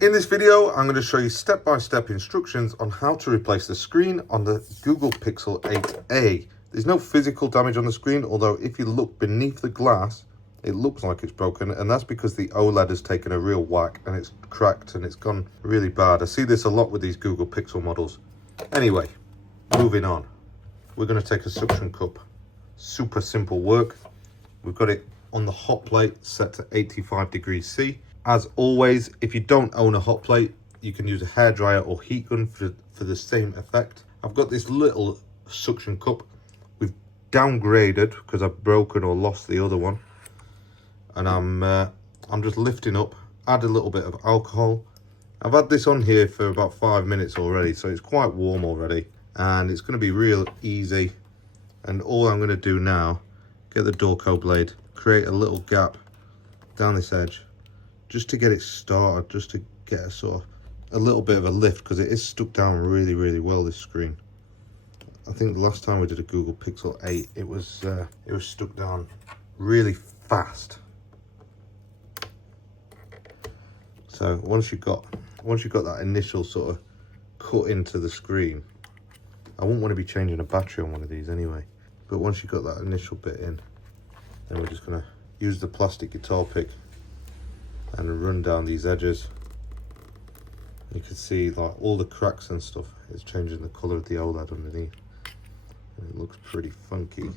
In this video, I'm going to show you step-by-step instructions on how to replace the screen on the Google Pixel 8a. There's no physical damage on the screen, although if you look beneath the glass, it looks like it's broken, and that's because the OLED has taken a real whack and it's cracked and it's gone really bad. I see this a lot with these Google Pixel models. Anyway, moving on. We're going to take a suction cup. Super simple work. We've got it on the hot plate set to 85 degrees C. As always, if you don't own a hot plate, you can use a hairdryer or heat gun for the same effect. I've got this little suction cup. We've downgraded because I've broken or lost the other one. And I'm just lifting up, add a little bit of alcohol. I've had this on here for about 5 minutes already, so it's quite warm already. And it's going to be real easy. And all I'm going to do now, get the Dorco blade, create a little gap down this edge, just to get it started, just to get a sort of a little bit of a lift, because it is stuck down really, really well, this screen. I think the last time we did a Google Pixel 8, it was stuck down really fast. So once you've got that initial sort of cut into the screen, I wouldn't want to be changing a battery on one of these anyway. But once you've got that initial bit in, then we're just going to use the plastic guitar pick and run down these edges. You can see like all the cracks and stuff is changing the color of the OLED underneath, and it looks pretty funky.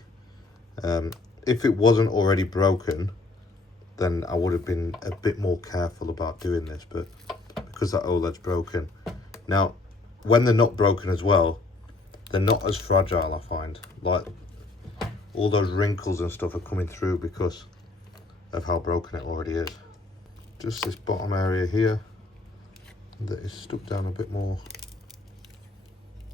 If it wasn't already broken, then I would have been a bit more careful about doing this, but because that OLED's broken now, when they're not broken as well, they're not as fragile. I find like all those wrinkles and stuff are coming through because of how broken it already is. Just this bottom area here that is stuck down a bit more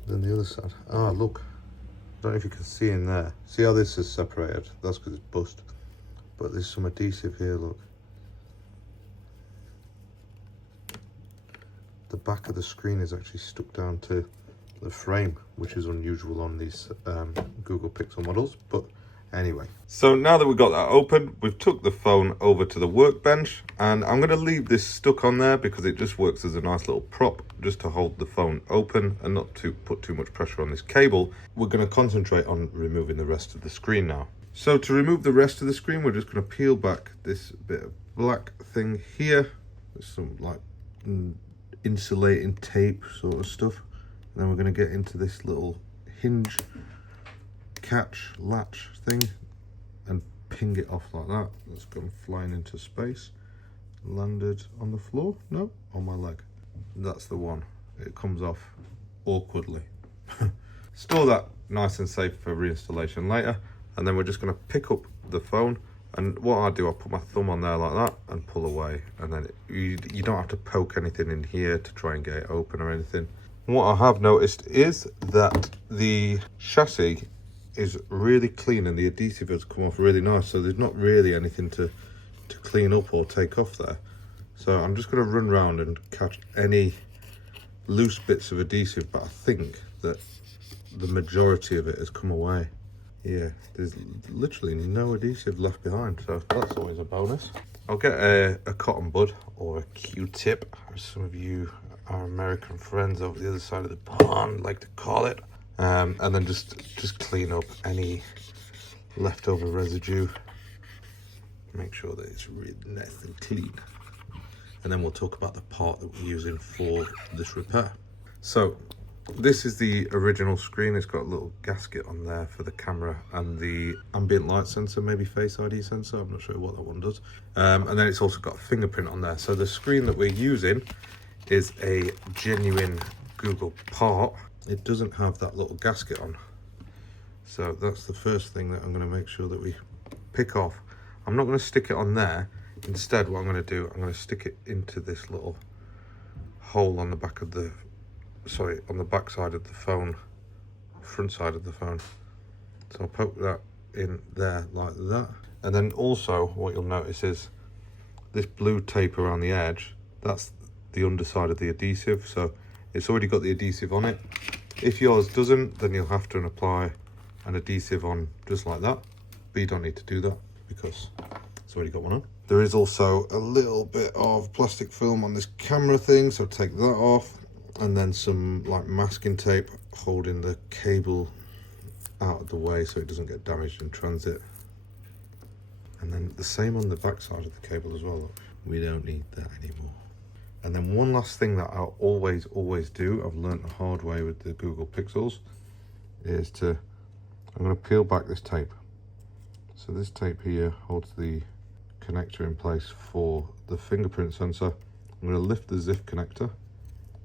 than the other side. Ah, look, I don't know if you can see in there. See how this is separated? That's because it's bust. But there's some adhesive here, look. The back of the screen is actually stuck down to the frame, which is unusual on these Google Pixel models, but anyway. So now that we've got that open, we've took the phone over to the workbench, and I'm going to leave this stuck on there because it just works as a nice little prop just to hold the phone open and not to put too much pressure on this cable. We're going to concentrate on removing the rest of the screen now. So to remove the rest of the screen, we're just going to peel back this bit of black thing here. There's some like insulating tape sort of stuff. And then we're going to get into this little hinge catch latch thing and ping it off like that. It's gone flying into space, landed on the floor, no, on my leg. That's the one. It comes off awkwardly. Store that nice and safe for reinstallation later, and then we're just going to pick up the phone, and what I do, I put my thumb on there like that and pull away, and then you don't have to poke anything in here to try and get it open or anything. What I have noticed is that the chassis is really clean and the adhesive has come off really nice, so there's not really anything to clean up or take off there. So I'm just going to run around and catch any loose bits of adhesive, but I think that the majority of it has come away. Yeah, there's literally no adhesive left behind, so that's always a bonus. I'll get a cotton bud or a Q-tip, as some of you our American friends over the other side of the pond like to call it, and then just clean up any leftover residue. Make sure that it's really nice and clean, and then we'll talk about the part that we're using for this repair. So this is the original screen. It's got a little gasket on there for the camera and the ambient light sensor, maybe face ID sensor, I'm not sure what that one does, and then it's also got a fingerprint on there. So the screen that we're using is a genuine Google part. It doesn't have that little gasket on, so that's the first thing that I'm going to make sure that we pick off. I'm not going to stick it on there. Instead, what I'm going to do, I'm going to stick it into this little hole on the back of the on the back side of the phone, front side of the phone. So I'll poke that in there like that, and then also what you'll notice is this blue tape around the edge, that's the underside of the adhesive, so it's already got the adhesive on it. If yours doesn't, then you'll have to apply an adhesive on just like that, but you don't need to do that because it's already got one on. There is also a little bit of plastic film on this camera thing, so take that off, and then some like masking tape holding the cable out of the way so it doesn't get damaged in transit. And then the same on the back side of the cable as well. Look, we don't need that anymore. And then one last thing that I always do, I've learned the hard way with the Google Pixels, is I'm going to peel back this tape. So this tape here holds the connector in place for the fingerprint sensor. I'm going to lift the ZIF connector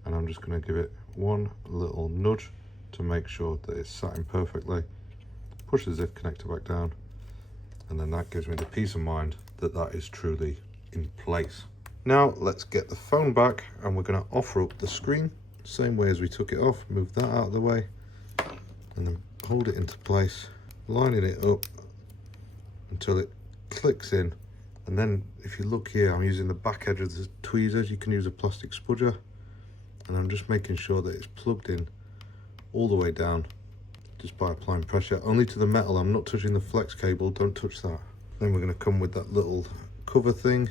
and I'm just going to give it one little nudge to make sure that it's sat in perfectly. Push the ZIF connector back down, and then that gives me the peace of mind that that is truly in place. Now let's get the phone back, and we're going to offer up the screen same way as we took it off. Move that out of the way and then hold it into place, lining it up until it clicks in. And then if you look here, I'm using the back edge of the tweezers. You can use a plastic spudger, and I'm just making sure that it's plugged in all the way down just by applying pressure only to the metal. I'm not touching the flex cable, don't touch that. Then we're going to come with that little cover thing,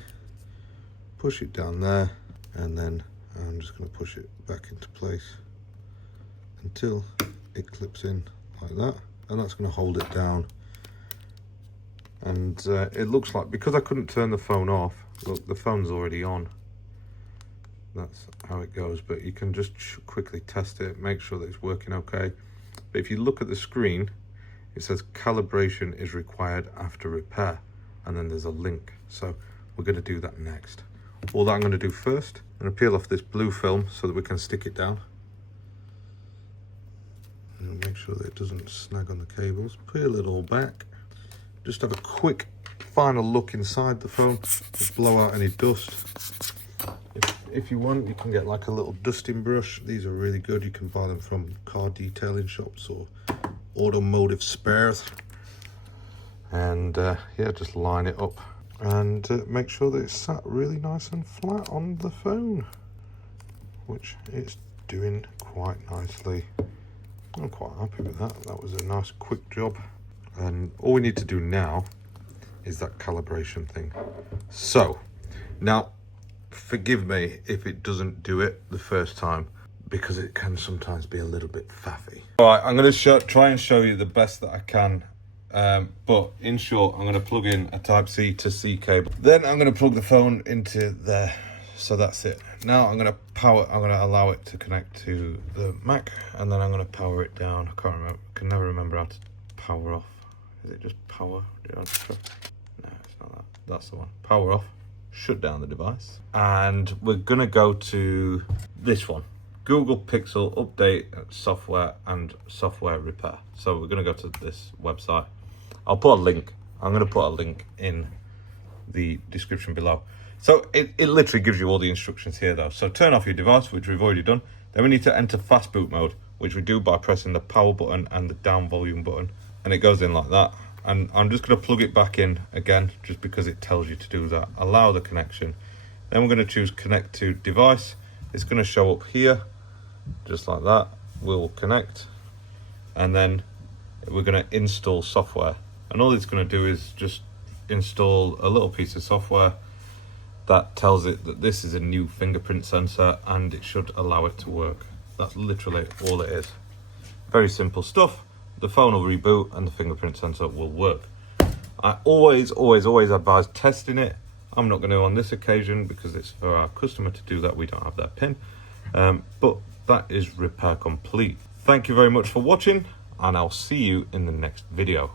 push it down there, and then I'm just going to push it back into place until it clips in like that, and that's going to hold it down. And it looks like, because I couldn't turn the phone off, look, the phone's already on. That's how it goes, but you can just quickly test it, make sure that it's working okay. But if you look at the screen, it says calibration is required after repair, and then there's a link. So we're going to do that next. All that I'm going to do first, I'm going to peel off this blue film so that we can stick it down. And make sure that it doesn't snag on the cables. Peel it all back. Just have a quick final look inside the phone to blow out any dust. If you want, you can get like a little dusting brush. These are really good. You can buy them from car detailing shops or automotive spares. And yeah, just line it up and make sure that it's sat really nice and flat on the phone, which it's doing quite nicely. I'm quite happy with that. That was a nice quick job. And all we need to do now is that calibration thing. So now, forgive me if it doesn't do it the first time, because it can sometimes be a little bit faffy. All right, I'm going to try and show you the best that I can. But in short, I'm going to plug in a Type-C to C cable. Then I'm going to plug the phone into there. So that's it. Now I'm going to allow it to connect to the Mac, and then I'm going to power it down. Can never remember how to power off. Is it just power? No, it's not that. That's the one. Power off. Shut down the device. And we're going to go to this one. Google Pixel Update Software and Software Repair. So we're going to go to this website. I'll put a link. I'm going to put a link in the description below. So it literally gives you all the instructions here though. So turn off your device, which we've already done. Then we need to enter fast boot mode, which we do by pressing the power button and the down volume button. And it goes in like that. And I'm just going to plug it back in again, just because it tells you to do that. Allow the connection. Then we're going to choose connect to device. It's going to show up here, just like that. We'll connect. And then we're going to install software. And all it's going to do is just install a little piece of software that tells it that this is a new fingerprint sensor and it should allow it to work. That's literally all it is. Very simple stuff. The phone will reboot and the fingerprint sensor will work. I always advise testing it. I'm not going to on this occasion because it's for our customer to do that. We don't have their PIN. But that is repair complete. Thank you very much for watching, and I'll see you in the next video.